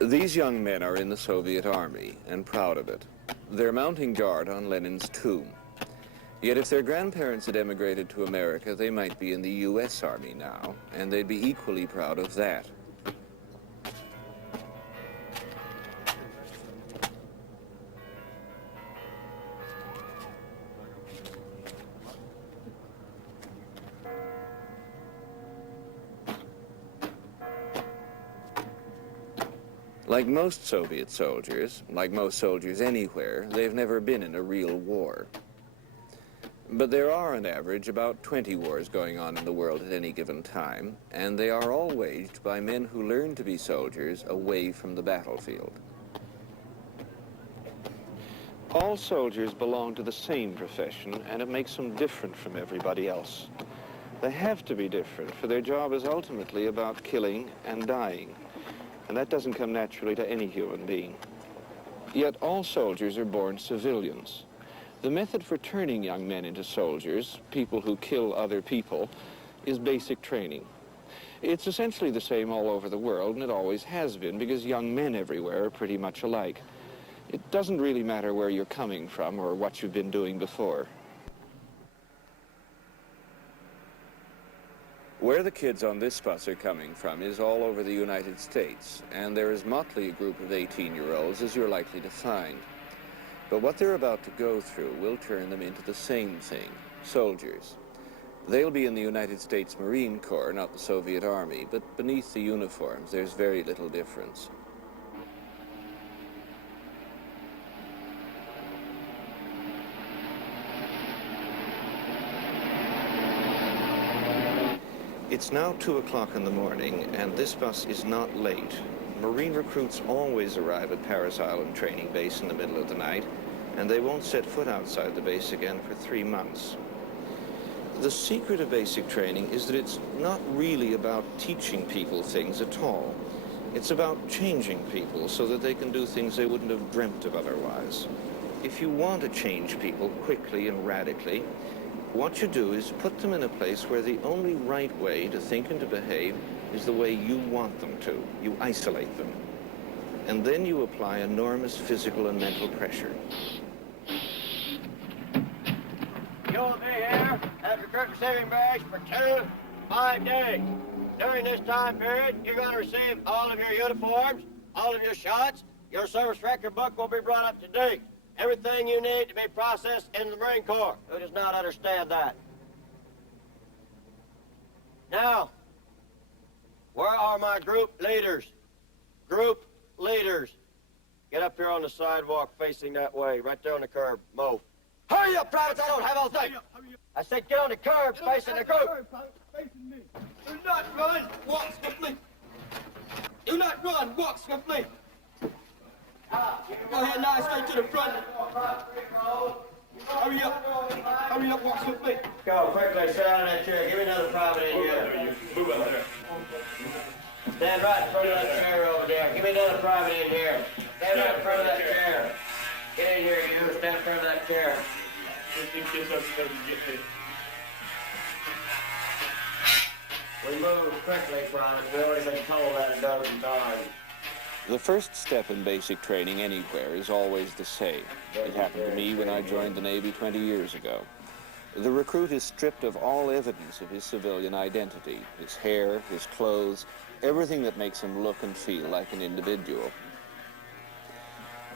These young men are in the Soviet Army and proud of it. They're mounting guard on Lenin's tomb. Yet if their grandparents had emigrated to America, they might be in the U.S. Army now, and they'd be equally proud of that. Like most Soviet soldiers, like most soldiers anywhere, they've never been in a real war. But there are, on average, about 20 wars going on in the world at any given time, and they are all waged by men who learn to be soldiers away from the battlefield. All soldiers belong to the same profession, and it makes them different from everybody else. They have to be different, for their job is ultimately about killing and dying. And that doesn't come naturally to any human being. Yet all soldiers are born civilians. The method for turning young men into soldiers, people who kill other people, is basic training. It's essentially the same all over the world, and it always has been, because young men everywhere are pretty much alike. It doesn't really matter where you're coming from or what you've been doing before. Where the kids on this bus are coming from is all over the United States, and they're as motley a group of 18-year-olds as you're likely to find. But what they're about to go through will turn them into the same thing, soldiers. They'll be in the United States Marine Corps, not the Soviet Army, but beneath the uniforms, there's very little difference. It's now 2 o'clock in the morning, and this bus is not late. Marine recruits always arrive at Parris Island Training Base in the middle of the night, and they won't set foot outside the base again for 3 months. The secret of basic training is that it's not really about teaching people things at all. It's about changing people so that they can do things they wouldn't have dreamt of otherwise. If you want to change people quickly and radically, what you do is put them in a place where the only right way to think and to behave is the way you want them to. You isolate them. And then you apply enormous physical and mental pressure. You'll be here at recruit receiving barracks for 2 5 days. During this time period, you're going to receive all of your uniforms, all of your shots. Your service record book will be brought up to date. Everything you need to be processed in the Marine Corps. Who does not understand that? Now, where are my group leaders? Group leaders. Get up here on the sidewalk facing that way, right there on the curb. Move. Hurry up, privates, I don't have all day. I said get on the curb facing the group. Do not run, walk swiftly. Do not run, walk swiftly. Go ahead now, straight to the front. Hurry up, walk swiftly. Go, quickly, sit down in that chair. Give me another private in here. Stand right in front of that chair over there. Give me another private in here. Stand right in front of that chair. Get in here, you. Stand in front of that chair. We move quickly, private. We've already been told that a dozen times. The first step in basic training anywhere is always the same. It happened to me when I joined the Navy 20 years ago. The recruit is stripped of all evidence of his civilian identity, his hair, his clothes, everything that makes him look and feel like an individual.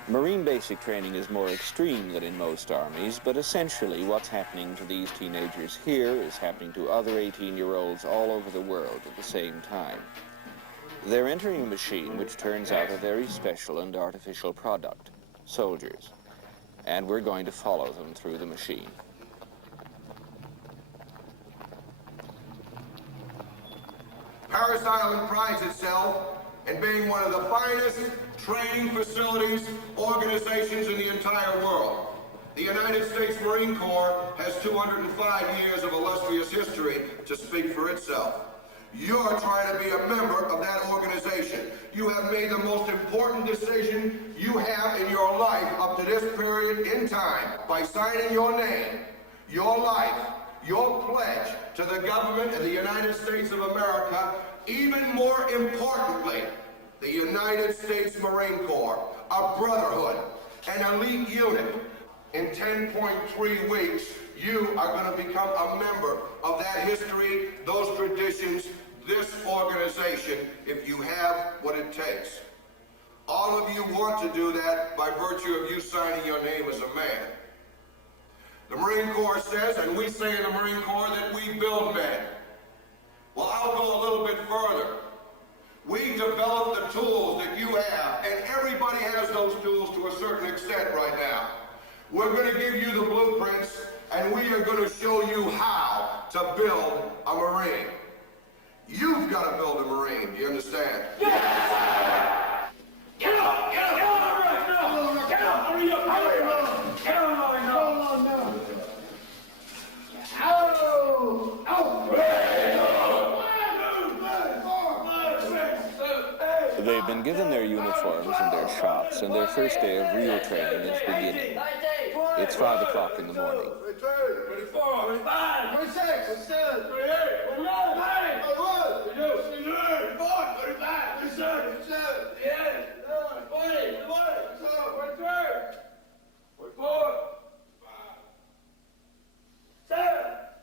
Marine basic training is more extreme than in most armies, but essentially what's happening to these teenagers here is happening to other 18-year-olds all over the world at the same time. They're entering a machine which turns out a very special and artificial product, soldiers. And we're going to follow them through the machine. Parris Island prides itself in being one of the finest training facilities, organizations in the entire world. The United States Marine Corps has 205 years of illustrious history to speak for itself. You're trying to be a member of that organization. You have made the most important decision you have in your life up to this period in time by signing your name, your life, your pledge to the government of the United States of America. Even more importantly, the United States Marine Corps, a brotherhood, an elite unit. In 10.3 weeks, you are going to become a member of that history, those traditions, this organization, if you have what it takes. All of you want to do that by virtue of you signing your name as a man. The Marine Corps says, and we say in the Marine Corps, that we build men. Well, I'll go a little bit further. We develop the tools that you have, and everybody has those tools to a certain extent right now. We're going to give you the blueprints, and we are going to show you how to build a Marine. You've got to build a Marine, do you understand? Yes! Get up! Get up! Get up! Right now! Get up! Hurry up! Hurry up! Get on right now! Go on now! Ow! Ow! They've been given their uniforms and their shots, and their first day of real training is beginning. It's 5 o'clock in the morning. 24, 25, 26, 27, 28, 29, 30, 31, 34, 35, 37, 38, 40, 43, 44, 7,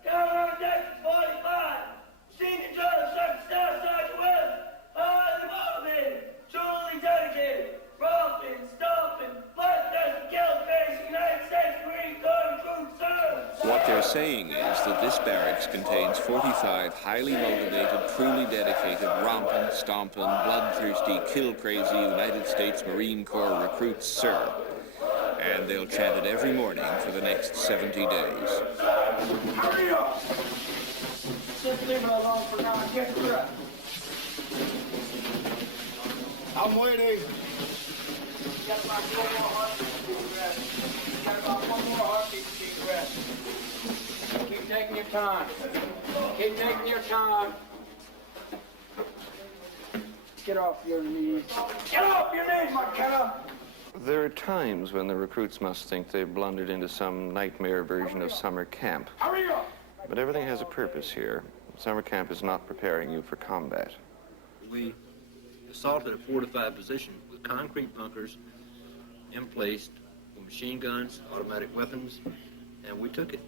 down on deck, 45, senior judge, second staff, Sergeant Webb, highly motivated, truly dedicated, romping, stomping, bloodthirsty, guilt-facing United States Marine Corps recruit service. What they're saying is that this barracks contains 45 highly motivated, truly dedicated, romping, stomping, bloodthirsty, kill-crazy United States Marine Corps recruits, sir. And they'll chant it every morning for the next 70 days. Hurry up! Just leave it alone for now and get through it. I'm waiting. You got about one more heartbeat to take a rest. You got about one more heartbeat to take a rest. Keep taking your time. Keep taking your time. Get off your knees. Get off your knees, McKenna! There are times when the recruits must think they've blundered into some nightmare version of summer camp. Hurry up! But everything has a purpose here. Summer camp is not preparing you for combat. We assaulted a fortified position with concrete bunkers emplaced with machine guns, automatic weapons, and we took it.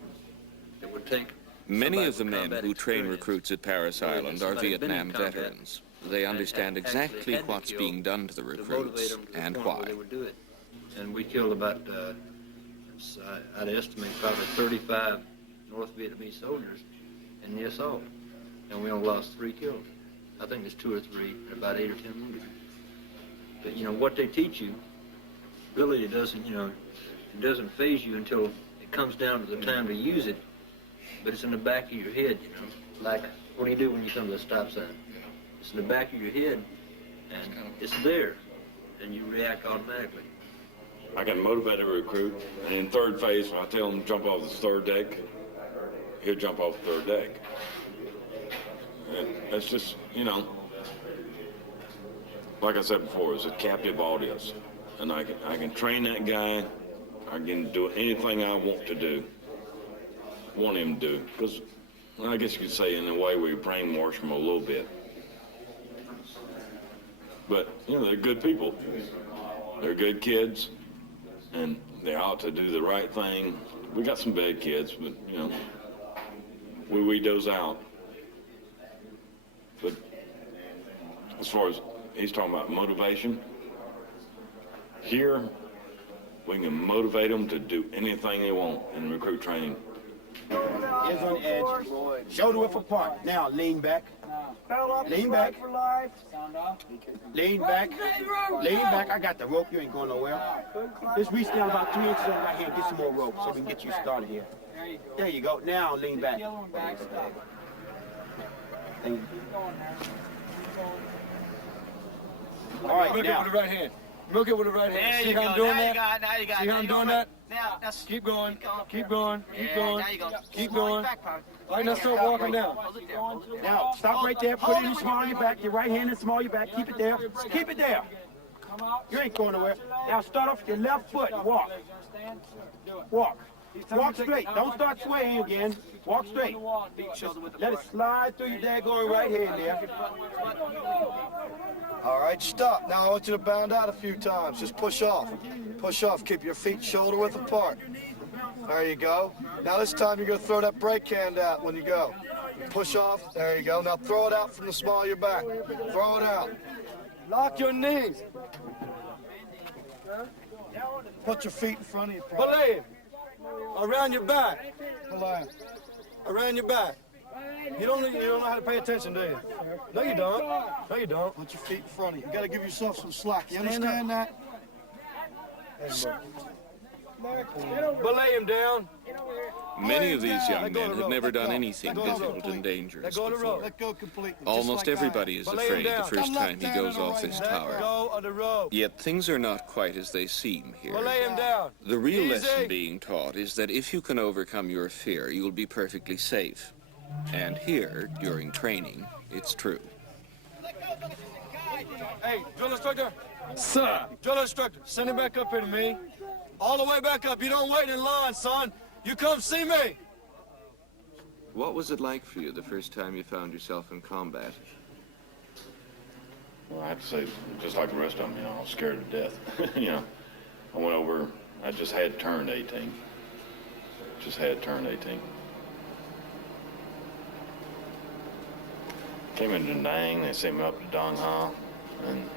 It would take Many of the men who train recruits at Parris Island are Vietnam veterans. They understand exactly what's being done to the recruits and why. And we killed about, I'd estimate probably 35 North Vietnamese soldiers in the assault. And we only lost 3 killed. I think it's 2 or 3, and about 8 or 10 wounded. But, you know, what they teach you, really it doesn't, you know, it doesn't phase you until it comes down to the time to use it. But it's in the back of your head, you know, like what do you do when you come to a stop sign? It's in the back of your head, and it's there, and you react automatically. I can motivate a recruit, and in third phase, I tell him to jump off the third deck, he'll jump off the third deck. And that's just, you know, like I said before, it's a captive audience. And I can train that guy, I can do anything I want to do, want him to do. Because I guess you could say in a way we brainwash them a little bit. But, you know, they're good people. They're good kids, and they ought to do the right thing. We got some bad kids, but, you know, we weed those out. But as far as he's talking about motivation, here we can motivate them to do anything they want in recruit training. Hands on the edge. Shoulder width apart. Now lean back. Lean back. Lean back. Lean back. I got the rope. You ain't going nowhere. Just reach down about 3 inches on right here. Get some more rope so we can get you started here. There you go. Now lean back. Thank you. All right, Milk now. it with the right hand. Milk it with the right hand. See how I'm doing that? Now you got it. See how I'm doing that? Now, that's... Keep going. Keep going. Keep Yeah, going. now you go. Keep going. All right, now start walking down. Now, stop right there. Put it in the small of your back. Your right hand in the small of your back. Keep it there. Keep it there. You ain't going nowhere. Now, start off with your left foot and walk. Walk. Walk straight. Don't start swaying again. Walk straight. Let it slide through your daggone right hand there. All right. right, stop. Now I want you to bound out a few times. Just push off. Push off. Keep your feet shoulder width apart. There you go. Now this time you're going to throw that brake hand out when you go. Push off. There you go. Now throw it out from the small of your back. Throw it out. Lock your knees. Put your feet in front of you. Belay him. Around your back. Belay him. Around your back. You don't know how to pay attention, do you? No, you don't. No, you don't. Put your feet in front of you. You got to give yourself some slack. You understand that? Belay him down. Many of these young men have never done anything difficult and dangerous before. Let go completely. Almost everybody is afraid the first time he goes off this tower. Yet things are not quite as they seem here. Belay him down. The real lesson being taught is that if you can overcome your fear, you will be perfectly safe. And here, during training, it's true. Hey, drill instructor. Sir. Drill instructor, send him back up here to me. All the way back up. You don't wait in line, son. You come see me. What was it like for you the first time you found yourself in combat? Well, I have to say, just like the rest of them, you know, I was scared to death. You know, I went over, I just had turned 18. Just had turned 18. Came into Nang, they sent me up to Dong Ha, and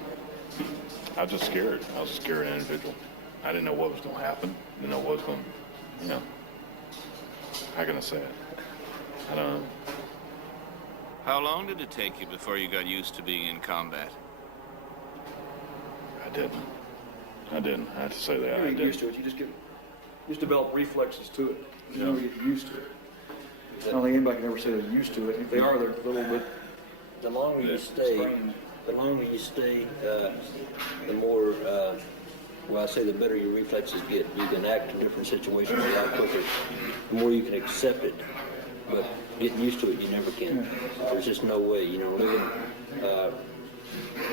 I was just scared. I was a scared individual. I didn't know what was going to happen. Didn't know what was going to, you know, how can I say it? I don't know. How long did it take you before you got used to being in combat? I didn't. I have to say that. You get used to it. You just develop reflexes to it. You know, you get used to it. I don't think anybody can ever say they're used to it. If they are, they're a little bit. The longer you stay, the more, well, I say the better your reflexes get. You can act in different situations a lot quicker. The more you can accept it. But getting used to it, you never can. There's just no way, you know, living,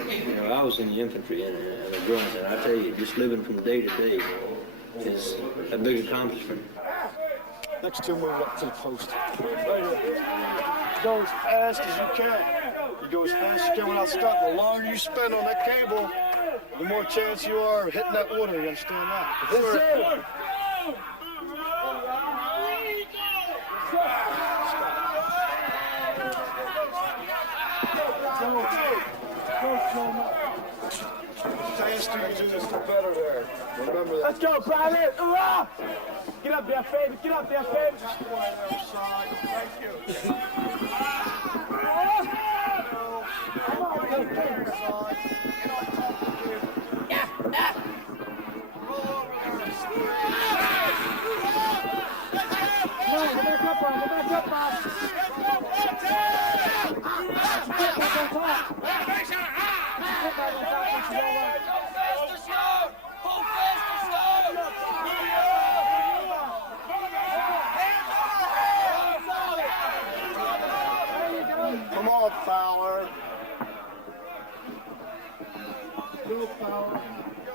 you know, I was in the infantry and the drums, and I tell you, just living from day to day is a big accomplishment. Next two move up to the post. Go as fast as you can. You go as fast as you can without stopping. The longer you spend on that cable, the more chance you are of hitting that water. You understand that? Yes, sir. The faster you do this, the better there. Remember that. Let's go, private! Hoorah! Get up there, Fabian. Get up there, Fabian. Thank you. Come on, Fowler. Go, Fowler.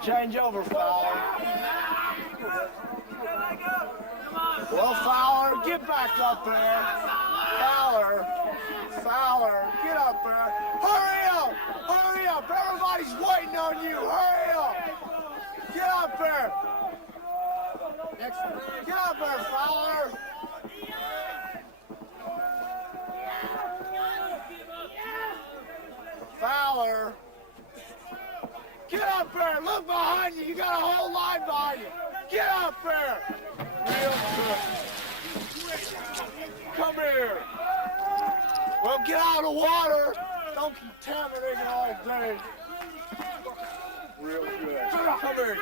Change over, Fowler. Well, Fowler, get back up there. Fowler, get up there. Hurry up, everybody's waiting on you. Hurry up. Get up there. Get up there, Fowler. Fowler. Get up there. Look behind you. You got a whole line behind you. Get up there. Real good. Come here. Well, get out of the water. Don't contaminate it all day. Real good. Come here.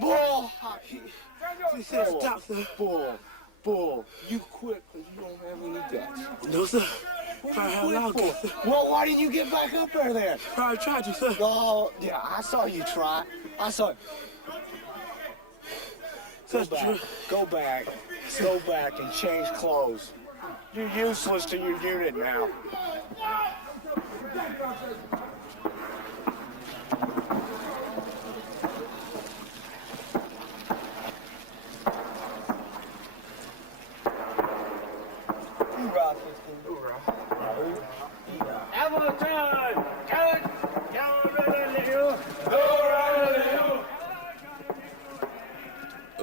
Bull. He said stop, sir. Bull. You quit because you don't have any guts. No, sir. Well, why did you get back up there then? I tried to, sir. Oh, yeah, I saw you try. I saw. Go back and change clothes. You're useless to your unit now.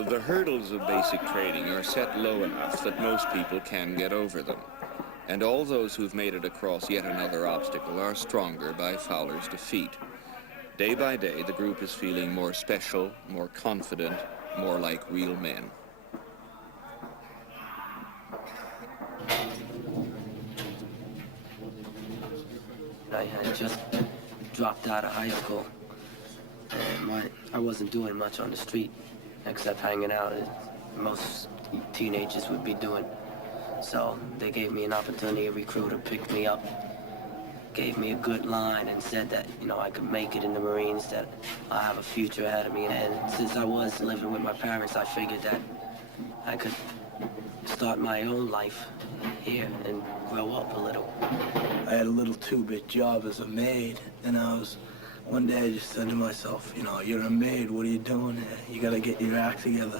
The hurdles of basic training are set low enough that most people can get over them. And all those who've made it across yet another obstacle are stronger by Fowler's defeat. Day by day, the group is feeling more special, more confident, more like real men. I had just dropped out of high school. I wasn't doing much on the street, except hanging out as most teenagers would be doing. So they gave me an opportunity, a recruiter picked me up, gave me a good line and said that, you know, I could make it in the Marines, that I have a future ahead of me. And since I was living with my parents, I figured that I could start my own life here and grow up a little. I had a little two-bit job as a maid, and one day I just said to myself, you know, you're a maid, what are you doing here? You gotta get your act together.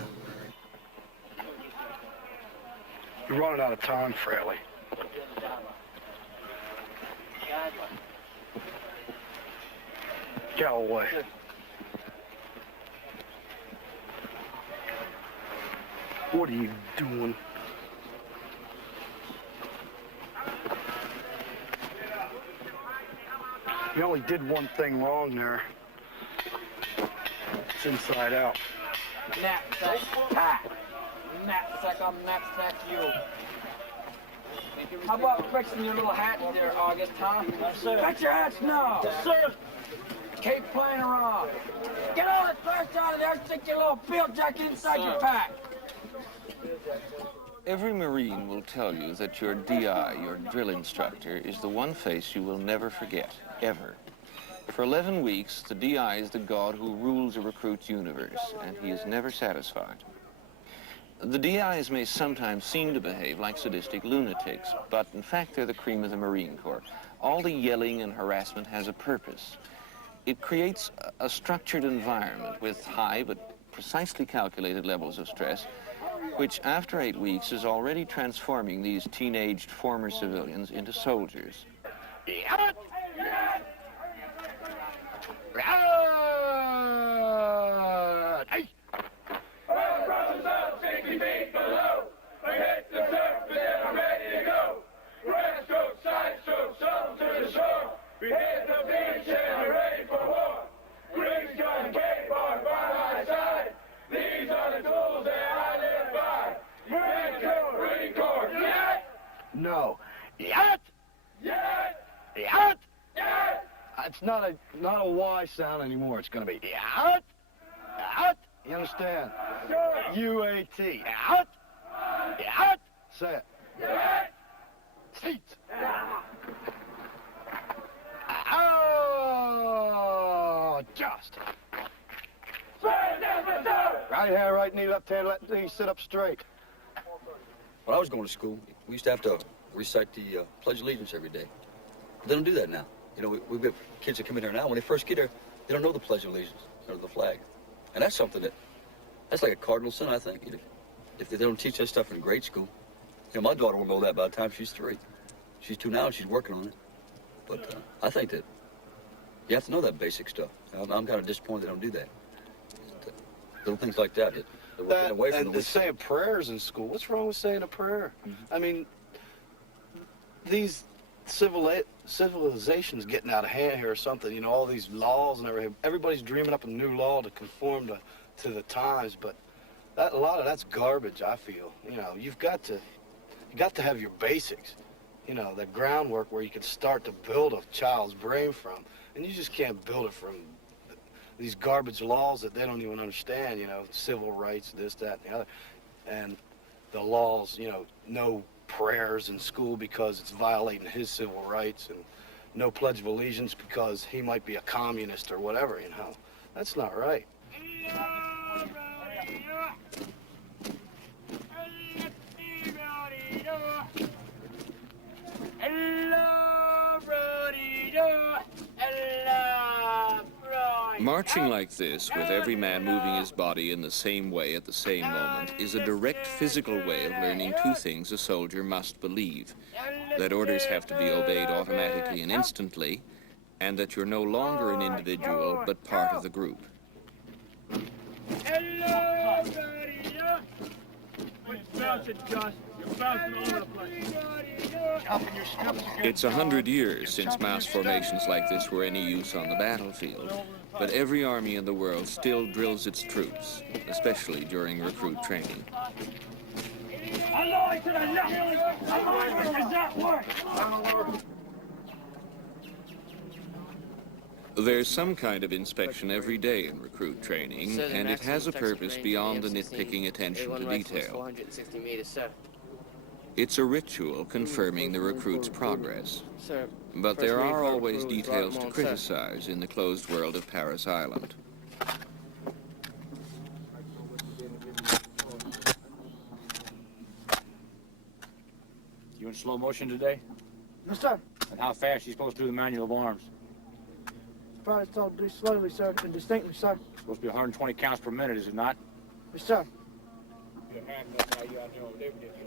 You're running out of time, Fraley. Galloway. What are you doing? You only did one thing wrong there. It's inside out. Knapsack, pack. Knapsack, I'll knapsack you. How about fixing your little hat there, August, huh? Fix your hats now! Yes, sir! Keep playing around. Get all the trash out of there and stick your little field jacket inside your pack. Every Marine will tell you that your DI, your drill instructor, is the one face you will never forget, ever. For 11 weeks, the DI is the god who rules a recruit's universe, and he is never satisfied. The DIs may sometimes seem to behave like sadistic lunatics, but in fact they're the cream of the Marine Corps. All the yelling and harassment has a purpose. It creates a structured environment with high but precisely calculated levels of stress, which after 8 weeks is already transforming these teenaged former civilians into soldiers. No. Yet! Yet! Yet! Yet! It's not a Y sound anymore. It's going to be yet! Yet! You understand? U-A-T. Yet! Yet! Say it. Yet! Seat! Oh, just. Right hand, right knee, left hand, left knee, sit up straight. When I was going to school, we used to have to recite the Pledge of Allegiance every day. But they don't do that now. You know, we've got kids that come in here now. When they first get here, they don't know the Pledge of Allegiance or the flag. And that's something that's like a cardinal sin, I think. If they don't teach that stuff in grade school. You know, my daughter will know that by the time she's 3. She's 2 now and she's working on it. But I think that you have to know that basic stuff. I'm kind of disappointed they don't do that. Little things like that. We're getting away from and saying prayers in school. What's wrong with saying a prayer? Mm-hmm. I mean, these civilizations getting out of hand here or something. You know, all these laws and everything. Everybody's dreaming up a new law to conform to the times, but a lot of that's garbage. I feel. You know, you got to have your basics. You know, the groundwork where you can start to build a child's brain from, and you just can't build it from these garbage laws that they don't even understand, you know, civil rights, this, that, and the other. And the laws, you know, no prayers in school because it's violating his civil rights, and no Pledge of Allegiance because he might be a communist or whatever, you know. That's not right. Marching like this, with every man moving his body in the same way at the same moment, is a direct physical way of learning two things a soldier must believe: that orders have to be obeyed automatically and instantly, and that you're no longer an individual, but part of the group. It's 100 years since mass formations like this were any use on the battlefield, but every army in the world still drills its troops, especially during recruit training. There's some kind of inspection every day in recruit training, and it has a purpose beyond the nitpicking attention to detail. It's a ritual confirming the recruit's progress. But there are always details to criticize in the closed world of Parris Island. You in slow motion today? No, sir. And how fast are you supposed to do the manual of arms? Probably told to do slowly, sir, and distinctly, sir. It's supposed to be 120 counts per minute, is it not? Yes, sir.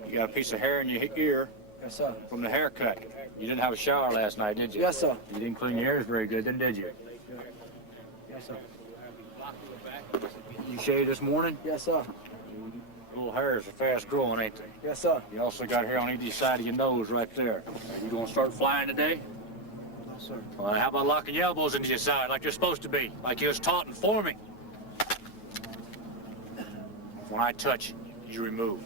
You got a piece of hair in your ear. Yes, sir. From the haircut. You didn't have a shower last night, did you? Yes, sir. You didn't clean your ears very good, then, did you? Yes, sir. You shaved this morning? Yes, sir. Little hairs are fast growing, ain't they? Yes, sir. You also got hair on each side of your nose right there. Are you gonna start flying today? No, sir. Well, how about locking your elbows into your side like you're supposed to be, like you was taught in forming? When I touch, you remove.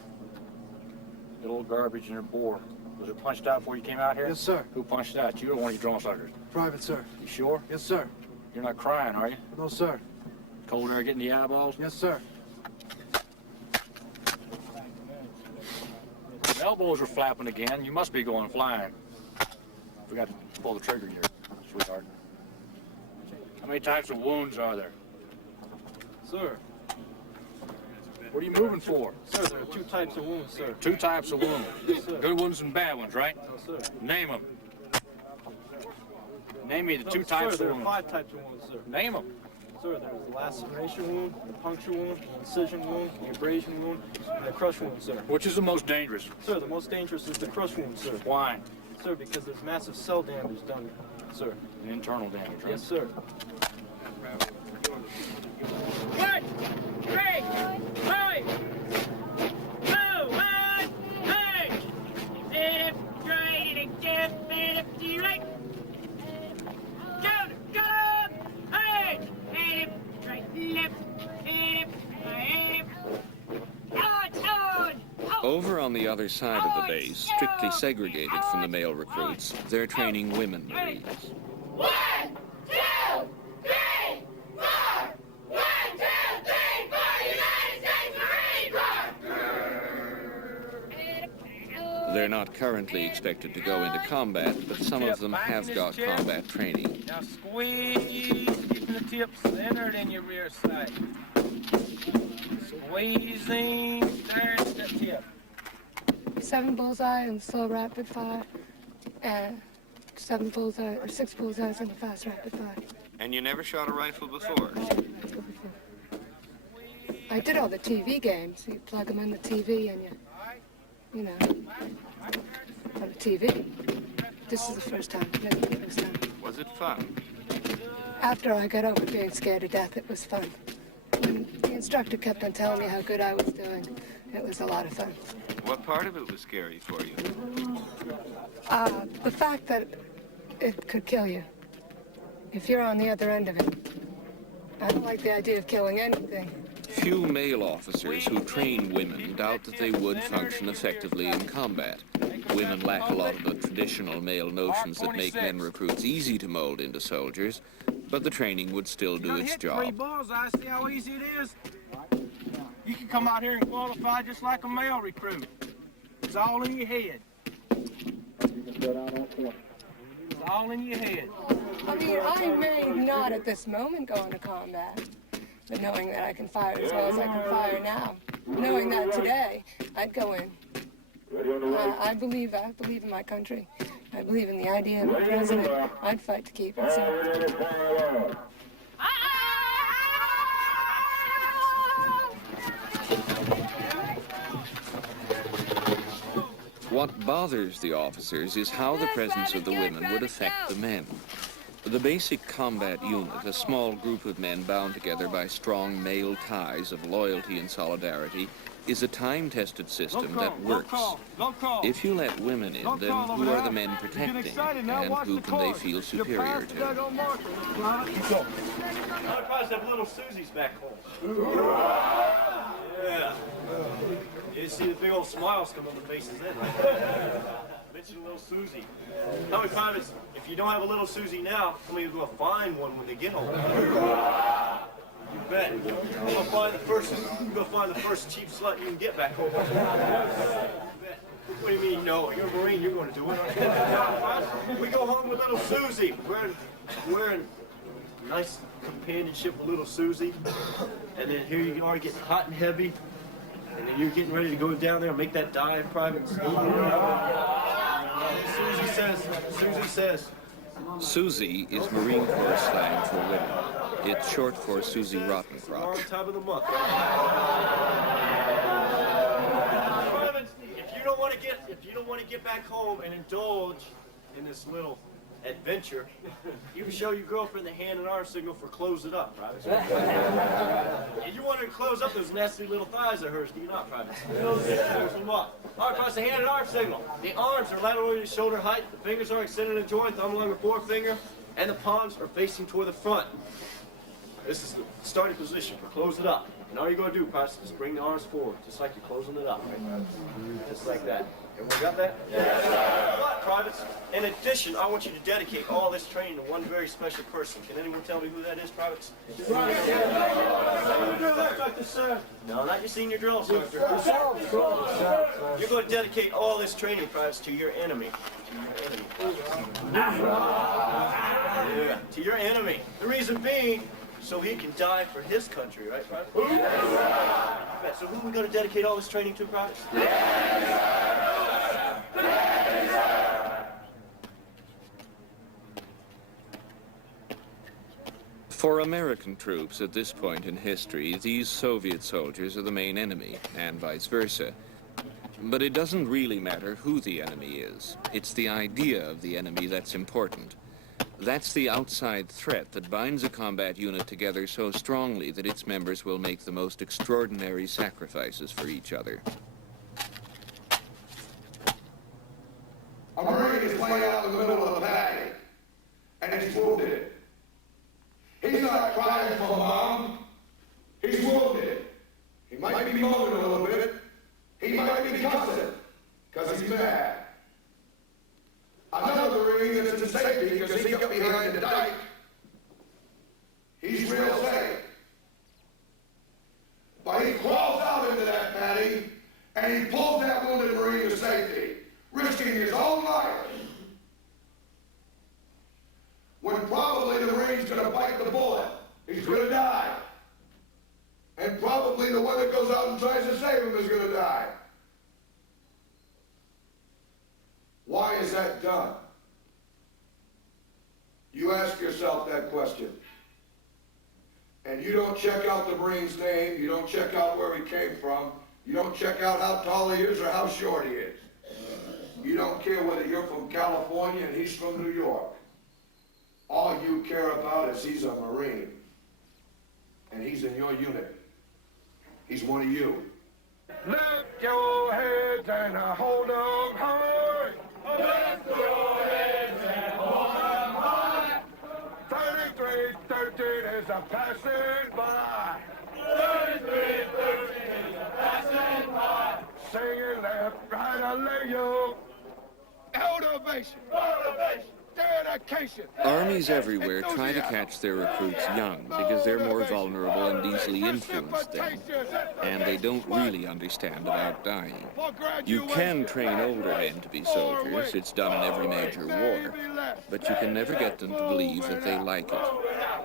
The little garbage in your bore. Was it punched out before you came out here? Yes, sir. Who punched out? You or one of your drone sergeants? Private, sir. You sure? Yes, sir. You're not crying, are you? No, sir. Cold air getting the eyeballs? Yes, sir. The elbows are flapping again. You must be going flying. Forgot to pull the trigger here, sweetheart. How many types of wounds are there? Sir. What are you moving for? Sir, there are 2 types of wounds, sir. 2 types of wounds. Yes, sir. Good ones and bad ones, right? No, sir. Name them. Name me the 2 No, types sir, of wounds. there are 5 types of wounds, sir. Name them. Sir, there's the laceration wound, the puncture wound, the incision wound, the abrasion wound, and the crush wound, sir. Which is the most dangerous? Sir, the most dangerous is the crush wound, sir. Why? Sir, because there's massive cell damage done, sir. Internal damage, right? Yes, sir. 1, 3, 5, 2, 1, hey! Sit up straight and get fit up to your right. Go, hey! Sit up straight, left, sit up, right. On! Over on the other side of the base, strictly segregated from the male recruits, they're training women Marines. 1, 2, 3, 4! 1, 2, 3, 4! United States Marine Corps! They're not currently expected to go into combat, but some of them have got combat training. Now squeeze, keeping the tip centered in your rear sight. Squeezing, there's the tip. 7 bullseye and slow rapid fire, and 6 bullseyes and a fast rapid fire. And you never shot a rifle before? I did all the TV games. You plug them in the TV and you know, on the TV. This is the first time. This is the first time. Was it fun? After I got over being scared to death, it was fun. When the instructor kept on telling me how good I was doing, it was a lot of fun. What part of it was scary for you? The fact that it could kill you if you're on the other end of it. I don't like the idea of killing anything. Few male officers who train women doubt that they would function effectively in combat. Women lack a lot of the traditional male notions that make men recruits easy to mold into soldiers, but the training would still do its Hit 3 job. bullseyes, see how easy it is? You can come out here and qualify just like a male recruit. It's all in your head. It's all in your head. I mean, I may not at this moment go into combat, but knowing that I can fire as well as I can fire now, knowing that today, I'd go in. I believe in my country. I believe in the idea of my president. I'd fight to keep it. So. What bothers the officers is how the presence of the women would affect the men. The basic combat unit, a small group of men bound together by strong male ties of loyalty and solidarity, is a time-tested system that works. If you let women in, then who are the men protecting, and who can they feel superior to? I probably have little Susie's back home. Yeah. You see the big old smiles come on the faces then, right? Mention a little Susie. How many privates, if you don't have a little Susie now, how many are going to find one when they get home? You bet. You're going to find the first cheap slut you can get back home. You bet. What do you mean, no? You're a Marine, you're going to do it. We go home with little Susie. We're in nice companionship with little Susie. And then here you are getting hot and heavy. And then you're getting ready to go down there and make that dive, Private. Susie says. Susie is Marine Corps slang for women. It's short for Susie Rottencrotch. Wrong time of the month. If you don't want to get back home and indulge in this little adventure, you can show your girlfriend the hand and arm signal for close it up, Private. And you want her to close up those nasty little thighs of hers, do you not, Private? All right, Private, the hand and arm signal. The arms are laterally to shoulder height, the fingers are extended in joint, thumb along the forefinger, and the palms are facing toward the front. This is the starting position for close it up. And all you're going to do, Private, is bring the arms forward, just like you're closing it up, right? Just like that. Everyone got that? Yes, sir. But, Privates, in addition, I want you to dedicate all this training to one very special person. Can anyone tell me who that is, Privates? No, not your senior drill instructor. You're going to dedicate all this training, Privates, to your enemy. Yeah, to your enemy. The reason being, so he can die for his country, right, Private? So who are we going to dedicate all this training to, Privates? For American troops at this point in history, these Soviet soldiers are the main enemy, and vice versa. But it doesn't really matter who the enemy is. It's the idea of the enemy that's important. That's the outside threat that binds a combat unit together so strongly that its members will make the most extraordinary sacrifices for each other. A Marine is laying out in the middle of the paddock, and he's wounded. He's not crying for mom. He's wounded. He might be moaning a little bit. He might be cussing, because he's mad. Another Marine that's in safety because he got behind the dike. He's real safe. But he crawls out into that paddy, and he pulls that wounded Marine to safety, risking his own life. When probably the Marine's going to bite the bullet. He's going to die. And probably the one that goes out and tries to save him is going to die. Why is that done? You ask yourself that question. And you don't check out the Marine's name, you don't check out where he came from, you don't check out how tall he is or how short he is. You don't care whether you're from California and he's from New York. All you care about is he's a Marine. And he's in your unit. He's one of you. Lift your heads and hold them high. Lift your heads and hold them high. 3313 is a passing by. 3313 is a passing by. Singing left, right, I lay you. Motivation. Motivation. Dedication. Armies everywhere try to catch their recruits young because they're more vulnerable and easily influenced then, and they don't really understand about dying. You can train older men to be soldiers, it's done in every major war, but you can never get them to believe that they like it.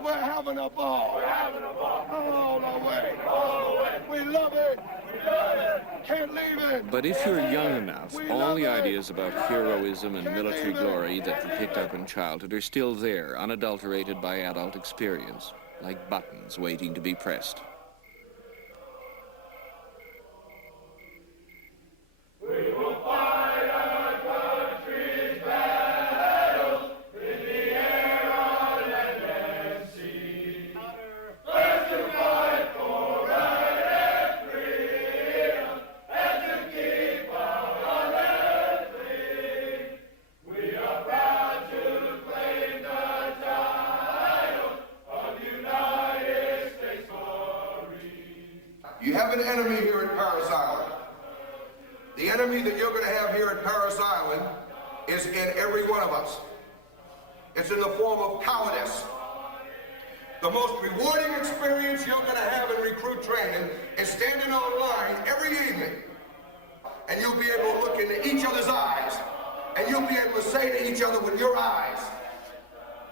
We're having a ball. We're having a ball. All the way. All the way. We love it. We love it. Can't leave it. But if you're young enough, all the ideas about heroism and military glory that were picked up in childhood are still there, unadulterated by adult experience, like buttons waiting to be pressed. We will fight enemy that you're going to have here at Parris Island is in every one of us. It's in the form of cowardice. The most rewarding experience you're going to have in recruit training is standing on line every evening, and you'll be able to look into each other's eyes, and you'll be able to say to each other with your eyes,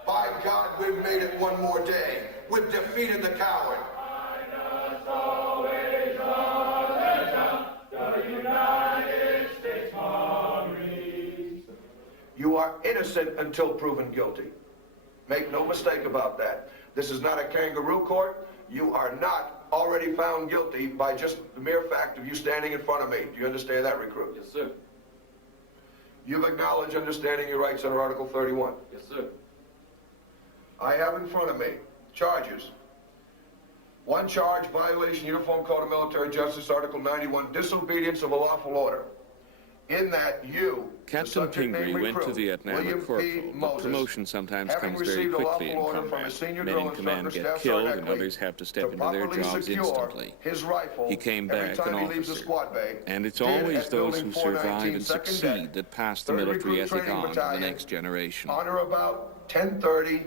by God, we've made it one more day. We've defeated the coward. You are innocent until proven guilty. Make no mistake about that. This is not a kangaroo court. You are not already found guilty by just the mere fact of you standing in front of me. Do you understand that, recruit? Yes, sir. You've acknowledged understanding your rights under Article 31. Yes, sir. I have in front of me charges. One charge, violation Uniform Code of Military Justice, Article 91, disobedience of a lawful order. In that you, Captain Pingree went to Vietnam a corporal, but promotion sometimes comes very quickly in combat. Men in command get killed and others have to step into their jobs instantly. He came back an officer. And it's always those who survive and succeed that pass the military ethic on to the next generation. On or about 10:30,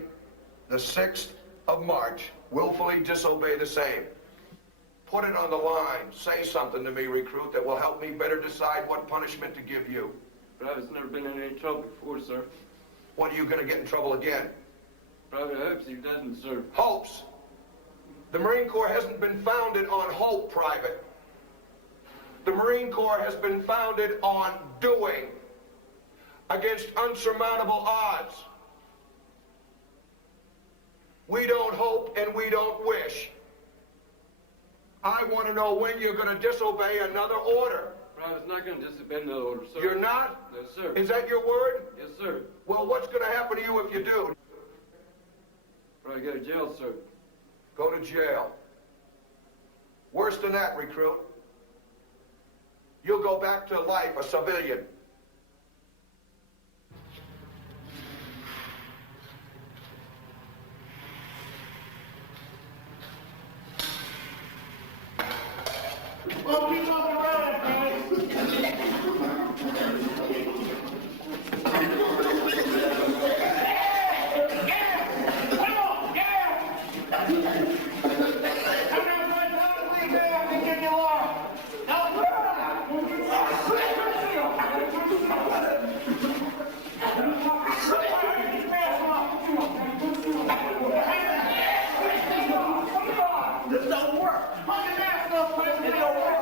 the 6th of March, willfully disobey the same. Put it on the line. Say something to me, recruit, that will help me better decide what punishment to give you. Private's never been in any trouble before, sir. When are you going to get in trouble again? Private hopes he doesn't, sir. Hopes? The Marine Corps hasn't been founded on hope, Private. The Marine Corps has been founded on doing against unsurmountable odds. We don't hope and we don't wish. I want to know when you're going to disobey another order. Private's not going to disobey another order, sir. You're not? No, sir. Is that your word? Yes, sir. Well, what's going to happen to you if you do? Probably go to jail, sir. Go to jail. Worse than that, recruit. You'll go back to life a civilian. Well, keep on the road, guys. This don't work. Put your mask up, please. It don't work.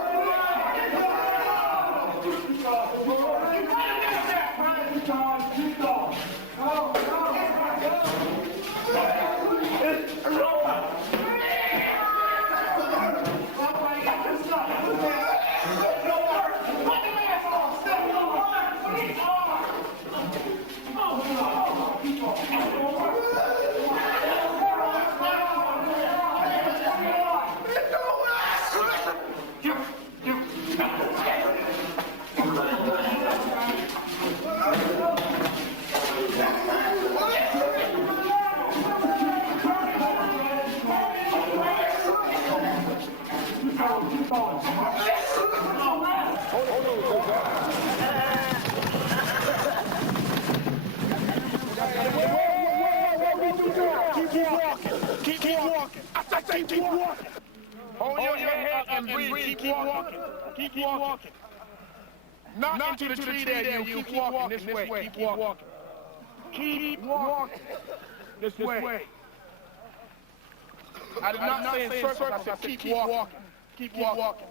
Keep walking. Hold your head and breathe. Keep walking. Keep walking. Not into the tree there, you. Keep walking this way. Keep walking. Keep walking this way. I did not say in circles. I said keep walking. Keep walking.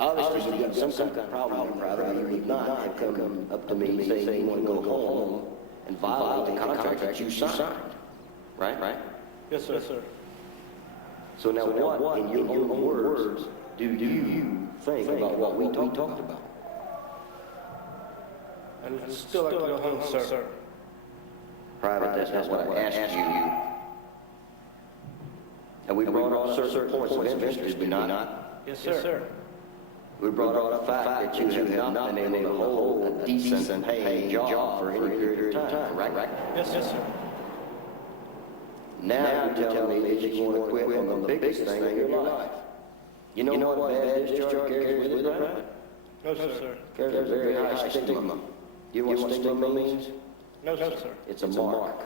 Obviously, you've got some kind of problem, Private. You would not have come up to me saying you want to go home and violate the contract that you signed. Right? Yes, sir. Yes, sir. So now what, in your own words, do you think about what we talked about? I'd still like to go home, sir. Private, that's what I asked you. And we brought out certain points of interest, did we not? Yes, sir. We brought out the fact that you have not been able to hold a decent paying job for any period of time, right? Yes, sir. Now you're telling me that you want to quit on the biggest thing in your life. You know what bad discharge carries with it, right? No, sir. Carries a very high stigma. You know what stigma means? No, sir. It's a mark,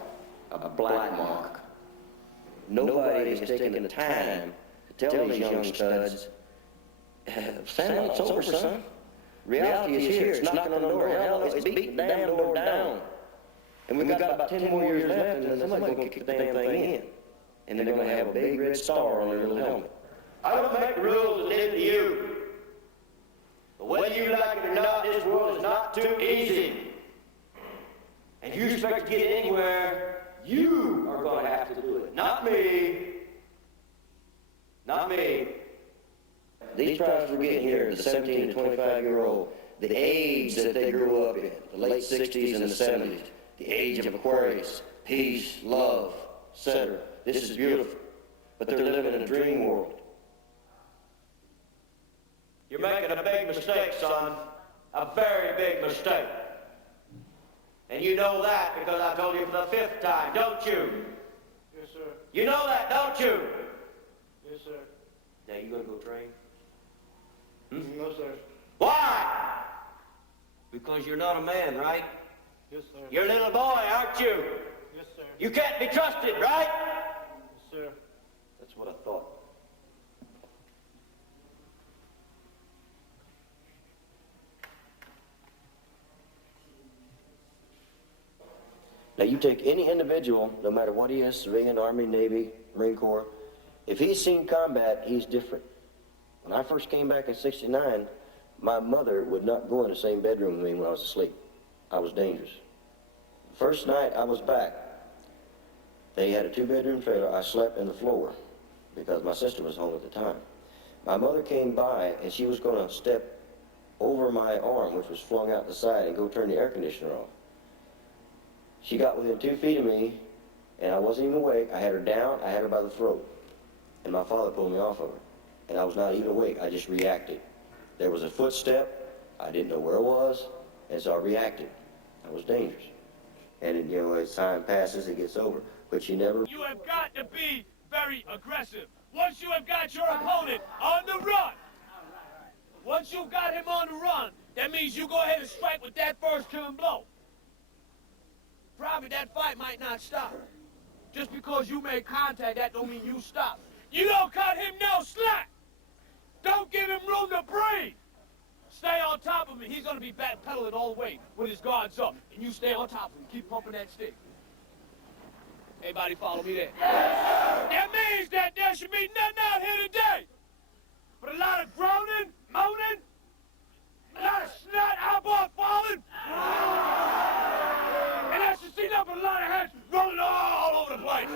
a black mark. Nobody has taken the time to tell these young studs, Sam, it's over, son. Reality is here. It's knocking on the door. Hell, it's beating the damn door down. And we've got about 10 more years left, and then somebody's going to kick the damn thing in. And they're going to have a big red star on their little helmet. I don't make rules that live to you. But whether you like it or not, this world is not too easy. And if you expect to get anywhere, you are going to have to do it. Not me. Not me. These tribes we're getting here, the 17 to 25-year-old, the age that they grew up in, the late 60s and the 70s, the age of Aquarius, peace, love, etc. This is beautiful. But they're living in a dream world. You're making a big mistake, son. A very big mistake. And you know that because I told you for the 5th time, don't you? Yes, sir. You know that, don't you? Yes, sir. Now you gonna go train? No, sir. Why? Because you're not a man, right? Yes, sir. You're a little boy, aren't you? Yes, sir. You can't be trusted, right? Yes, sir. That's what I thought. Now you take any individual, no matter what he is, civilian, Army, Navy, Marine Corps, if he's seen combat, he's different. When I first came back in '69, my mother would not go in the same bedroom with me when I was asleep. I was dangerous. First night I was back, they had a 2-bedroom trailer. I slept in the floor because my sister was home at the time. My mother came by and she was going to step over my arm, which was flung out the side, and go turn the air conditioner off. She got within 2 feet of me, and I wasn't even awake. I had her down, I had her by the throat, and my father pulled me off of her. And I was not even awake, I just reacted. There was a footstep, I didn't know where it was, and so I reacted. I was dangerous. And you know, as time passes, it gets over. But you never... You have got to be very aggressive. Once you have got your opponent on the run, once you've got him on the run, that means you go ahead and strike with that first turn blow. Probably that fight might not stop. Just because you made contact, that don't mean you stop. You don't cut him no slack. Don't give him room to breathe. Stay on top of him. He's going to be backpedaling all the way with his guards up. And you stay on top of him. Keep pumping that stick. Everybody follow me there. That means that there should be nothing out here today but a lot of groaning, moaning, a lot of snot, eyeball falling. And I should see nothing but a lot of heads rolling all over the place.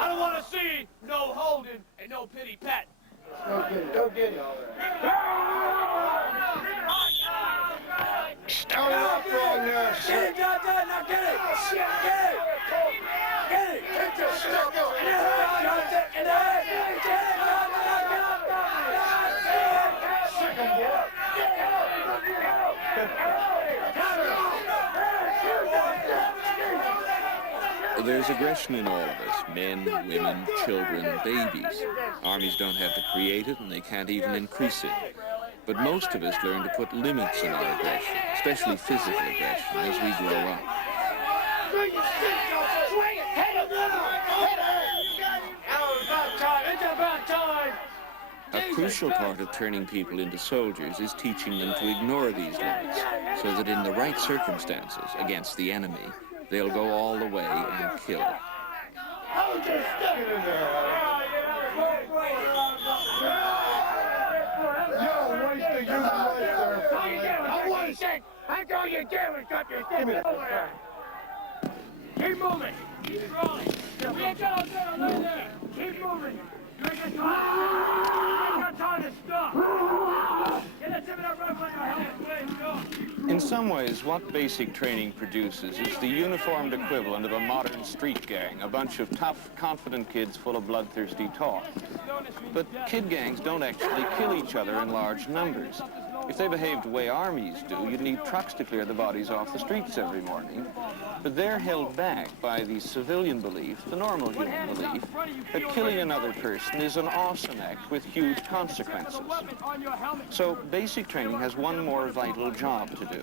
I don't want to see no holding and no pity pat. Go get it. Go get it. Stop up wrong there. Get it, goddamn, now get it. Get it. Get it. Get your stick in the head. Goddamn, in the head. Get it, sick of work. There's aggression in all of us, men, women, children, babies. Armies don't have to create it, and they can't even increase it. But most of us learn to put limits on our aggression, especially physical aggression, as we grow up. A crucial part of turning people into soldiers is teaching them to ignore these limits, so that in the right circumstances, against the enemy, they'll go all the way and kill. Keep moving. Keep rolling. We ain't got there. Keep moving. You ain't got time to stop. Get that tip of that rifle on your helmet, please. Go. In some ways, what basic training produces is the uniformed equivalent of a modern street gang, a bunch of tough, confident kids full of bloodthirsty talk. But kid gangs don't actually kill each other in large numbers. If they behaved the way armies do, you'd need trucks to clear the bodies off the streets every morning. But they're held back by the civilian belief, the normal human belief, that killing another person is an awesome act with huge consequences. So basic training has one more vital job to do: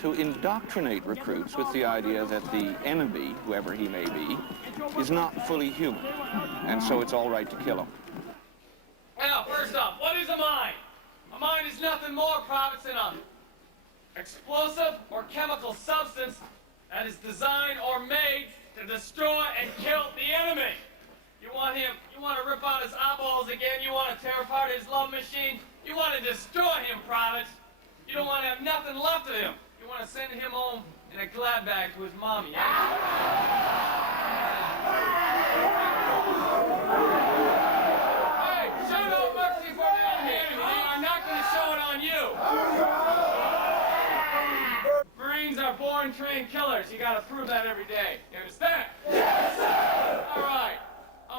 to indoctrinate recruits with the idea that the enemy, whoever he may be, is not fully human, and so it's all right to kill him. Now, first off, what is a mine? A mine is nothing more, privates, than an explosive or chemical substance that is designed or made to destroy and kill the enemy. You want to rip out his eyeballs again, you want to tear apart his love machine, you want to destroy him, privates. You don't want to have nothing left of him. You want to send him home in a glad bag to his mommy. Hey, show no mercy for the enemy. They are not going to show it on you. Marines are born trained killers. You got to prove that every day. You understand? Yes, sir! All right.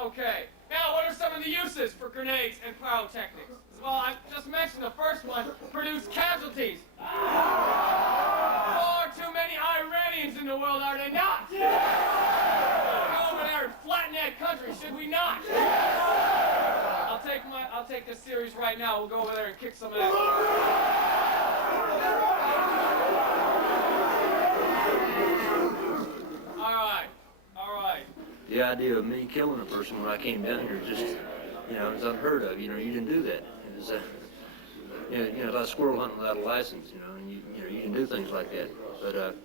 Okay. Now, what are some of the uses for grenades and pyrotechnics? Well, I just mentioned the first one: produce casualties. Far too many Iranians in the world, are they not? Yes! Go over there and flatten that country, should we not? Yes! I'll take this series right now. We'll go over there and kick some of that. All right. The idea of me killing a person when I came down here just, it's unheard of. You didn't do that. It was, like squirrel hunting without a license. And you can do things like that. But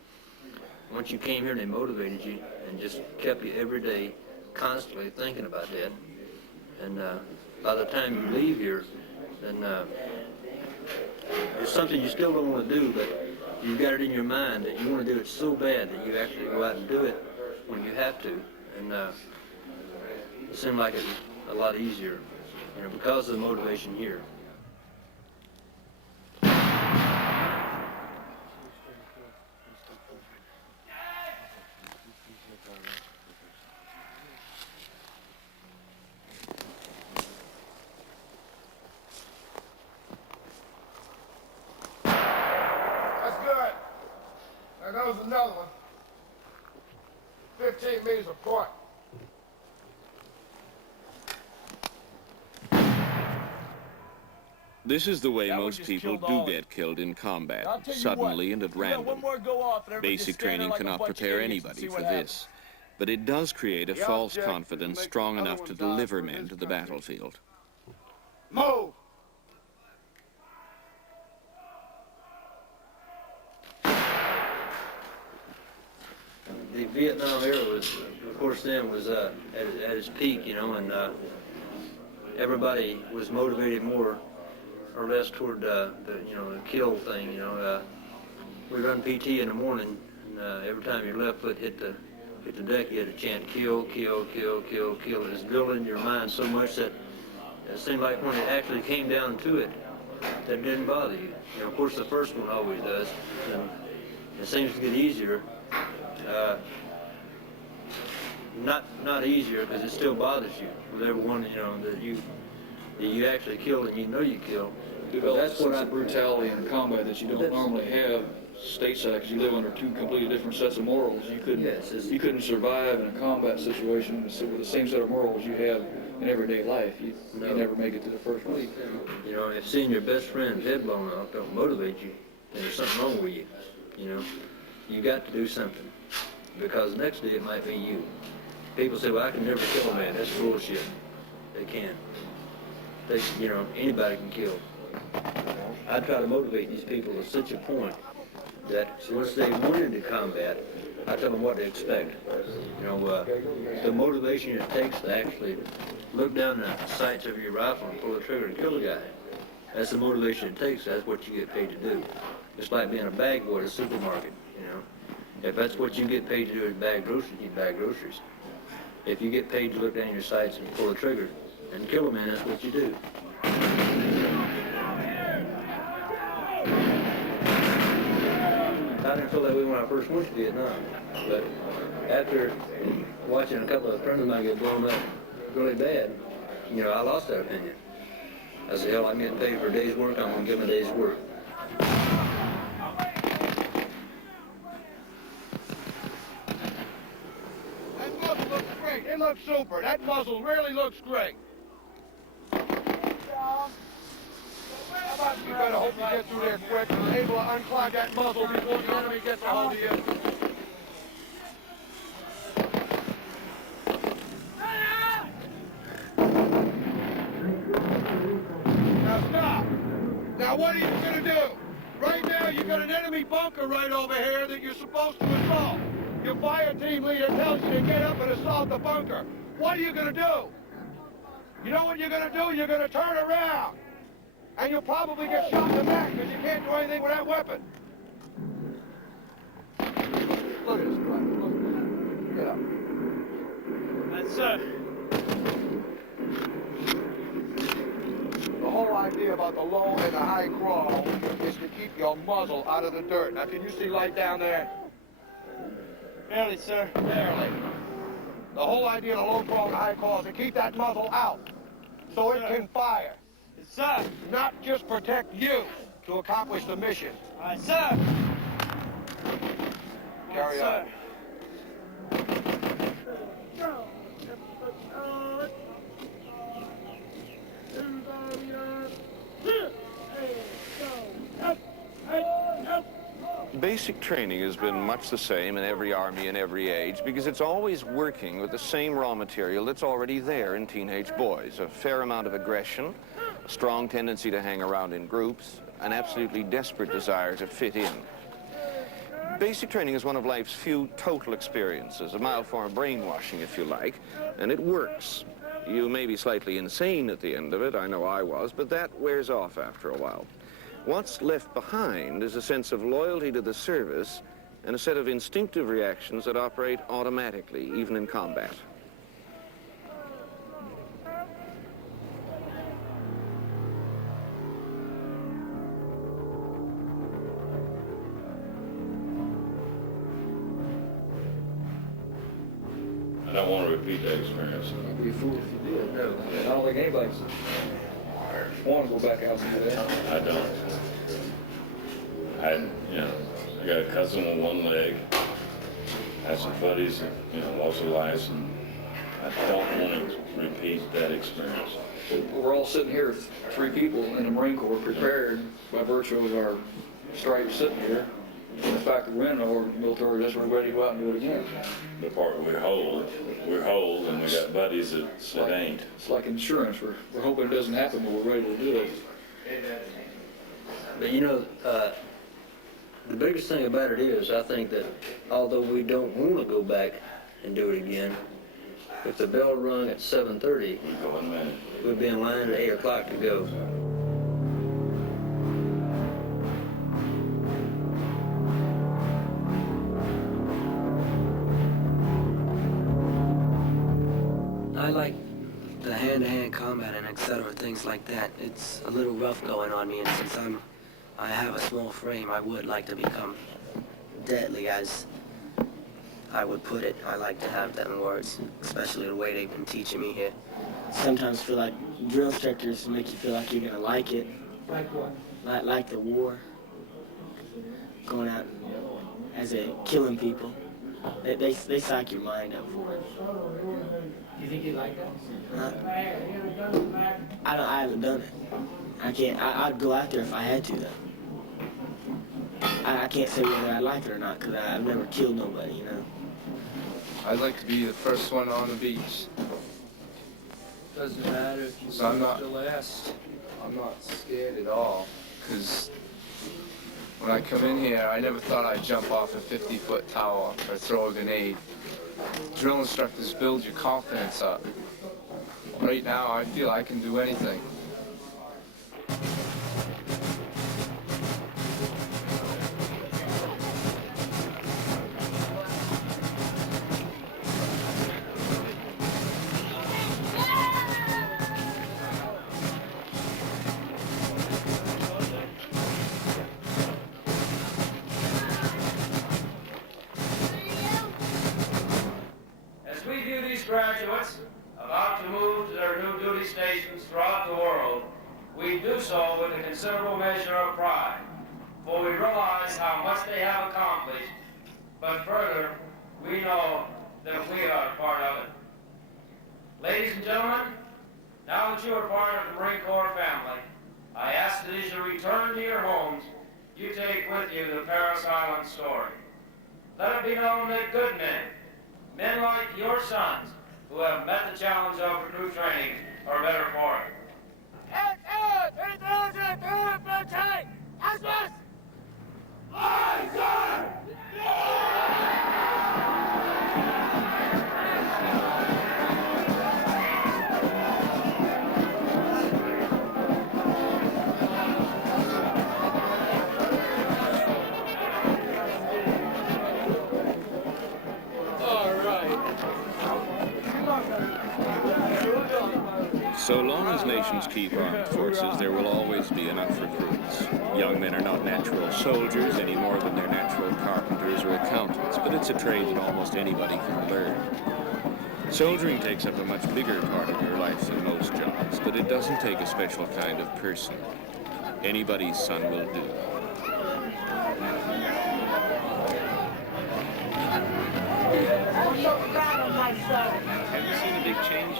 once you came here and they motivated you and just kept you every day constantly thinking about that, and by the time you leave here, then it's something you still don't want to do, but you've got it in your mind that you want to do it so bad that you actually go out and do it when you have to. And it seemed like it's a lot easier, because of the motivation here. That's good. There goes another one. 15 meters apart. This is the way most people do get killed in combat, suddenly and at random. Basic training cannot prepare anybody for this, but it does create a false confidence strong enough to deliver men to the battlefield. Move! The Vietnam era was, of course, then was at its peak, and everybody was motivated more or less toward the kill thing. We run PT in the morning, and every time your left foot hit the deck, you had to chant kill, kill, kill, kill, kill. It was drilled into your mind so much that it seemed like when it actually came down to it, that didn't bother you. Of course, the first one always does, and it seems to get easier. Not easier, because it still bothers you with everyone that you actually killed and you killed. Develop a brutality in combat that you don't normally have stateside, because you live under two completely different sets of morals. You couldn't survive in a combat situation with the same set of morals you have in everyday life. You never make it to the first one. If seeing your best friend's head blown off don't motivate you, then there's something wrong with you. You got to do something, because the next day it might be you. People say, well, I can never kill a man. That's bullshit. They can. Anybody can kill. I try to motivate these people to such a point that once they went into combat, I tell them what to expect. The motivation it takes to actually look down the sights of your rifle and pull the trigger and kill a guy. That's the motivation it takes. That's what you get paid to do. It's like being a bag boy at a supermarket. If that's what you get paid to do is bag groceries, you bag groceries. If you get paid to look down your sights and pull the trigger and kill a man, that's what you do. I didn't feel that way when I first went to Vietnam, but after watching a couple of friends of mine get blown up really bad, I lost that opinion. I said, hell, I'm getting paid for a day's work, I'm going to give them a day's work. it looks super. That muzzle really looks great. You better hope you get through there quick and are able to unclog that muzzle before the enemy gets a hold of you. Now stop. Now what are you going to do? Right now you got an enemy bunker right over here that you're supposed to assault. Your fire team leader tells you to get up and assault the bunker. What are you going to do? You know what you're going to do? You're going to turn around. And you'll probably get shot in the back because you can't do anything with that weapon. Look at this crap. Look at this. Get up. That's The whole idea about the low and the high crawl is to keep your muzzle out of the dirt. Now, can you see light down there? Barely, sir. Barely. The whole idea of the low crawl and the high crawl is to keep that muzzle out so it can fire. Yes, sir. Not just protect you to accomplish the mission. Aye, sir. Carry on. Basic training has been much the same in every army in every age because it's always working with the same raw material that's already there in teenage boys. A fair amount of aggression, a strong tendency to hang around in groups, an absolutely desperate desire to fit in. Basic training is one of life's few total experiences, a mild form of brainwashing, if you like, and it works. You may be slightly insane at the end of it, I know I was, but that wears off after a while. What's left behind is a sense of loyalty to the service and a set of instinctive reactions that operate automatically, even in combat. I don't want to repeat that experience. I'd be a fool if you did. No. I don't think anybody's want to go back out and do that. I don't. I got a cousin with one leg. I had some buddies that, lost their lives, and I don't want to repeat that experience. We're all sitting here, three people in the Marine Corps, prepared by virtue of our stripes sitting here. And the fact that we're in our military, just we're ready to go out and do it again. The part we're whole, and we got buddies that ain't. It's like insurance. We're hoping it doesn't happen, but we're ready to do it. But the biggest thing about it is, I think that although we don't want to go back and do it again, if the bell rung at 7:30, we'd be in line at 8 o'clock to go. I like the hand-to-hand combat and etc. things like that. It's a little rough going on me, and since I have a small frame, I would like to become deadly, as I would put it. I like to have them words, especially the way they've been teaching me here. Sometimes feel like drill instructors make you feel like you're gonna like it. Like what? Like the war. Going out as a killing people. They psych your mind up for it. You think you like that? Huh? I haven't done it. I can't. I'd go out there if I had to, though. I can't say whether I like it or not, because I've never killed nobody, I'd like to be the first one on the beach. Doesn't matter if you So I'm lose the last. I'm not scared at all, because when I come in here, I never thought I'd jump off a 50-foot tower or throw a grenade. Drill instructors build your confidence up. Right now, I feel I can do anything. As we view these graduates about to move to their new duty stations throughout the world, we do so with a considerable measure of pride, for we realize how much they have accomplished, but further, we know that we are part of it. Ladies and gentlemen, now that you are part of the Marine Corps family, I ask that as you return to your homes, you take with you the Parris Island story. Let it be known that good men like your sons, who have met the challenge of recruit training, are better for it. So long as nations keep armed forces, there will always be enough recruits. Young men are not natural soldiers any more than they're natural carpenters or accountants, but it's a trade that almost anybody can learn. Soldiering takes up a much bigger part of your life than most jobs, but it doesn't take a special kind of person. Anybody's son will do. I'm so proud of my son. Have you seen a big change?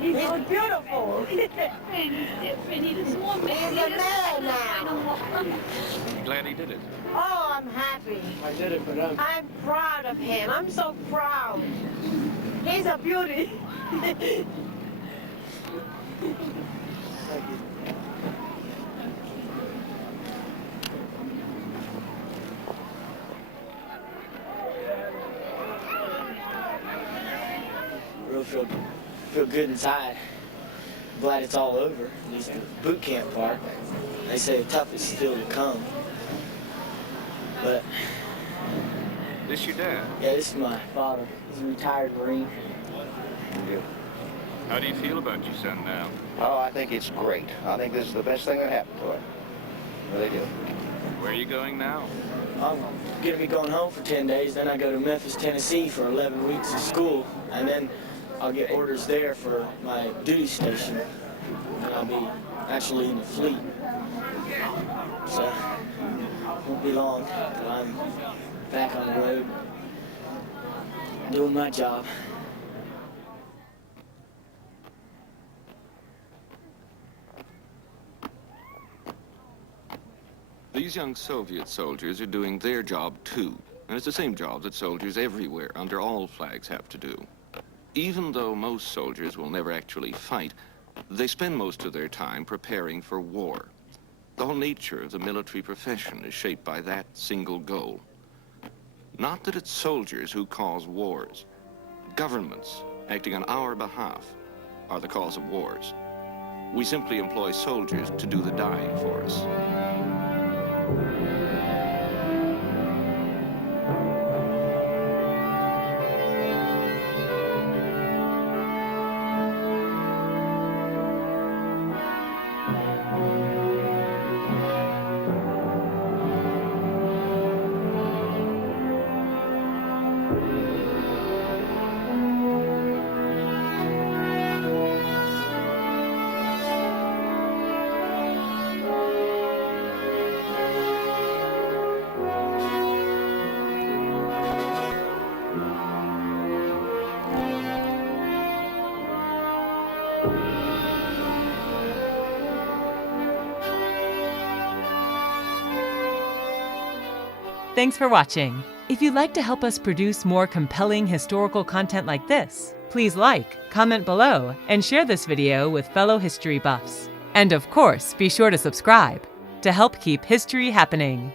He's beautiful. He's different. He's a small man. He's a man now. I'm glad he did it. Oh, I'm happy. I did it for them. I'm proud of him. I'm so proud. He's a beauty. Real feel good inside. Glad it's all over. At least the boot camp part. They say the toughest is still to come. But This your dad? yeah, this is my father. He's a retired Marine. How do you feel about your son now? Oh, I think it's great. I think this is the best thing that happened to him. I really do. Where are you going now? I'm gonna be going home for 10 days. Then I go to Memphis, Tennessee for 11 weeks of school, and then I'll get orders there for my duty station, and I'll be actually in the fleet. So it won't be long till I'm back on the road doing my job. These young Soviet soldiers are doing their job too. And it's the same job that soldiers everywhere under all flags have to do. Even though most soldiers will never actually fight, they spend most of their time preparing for war. The whole nature of the military profession is shaped by that single goal. Not that it's soldiers who cause wars. Governments acting on our behalf are the cause of wars. We simply employ soldiers to do the dying for us. Thanks for watching. If you'd like to help us produce more compelling historical content like this, please like, comment below, and share this video with fellow history buffs. And of course, be sure to subscribe to help keep history happening.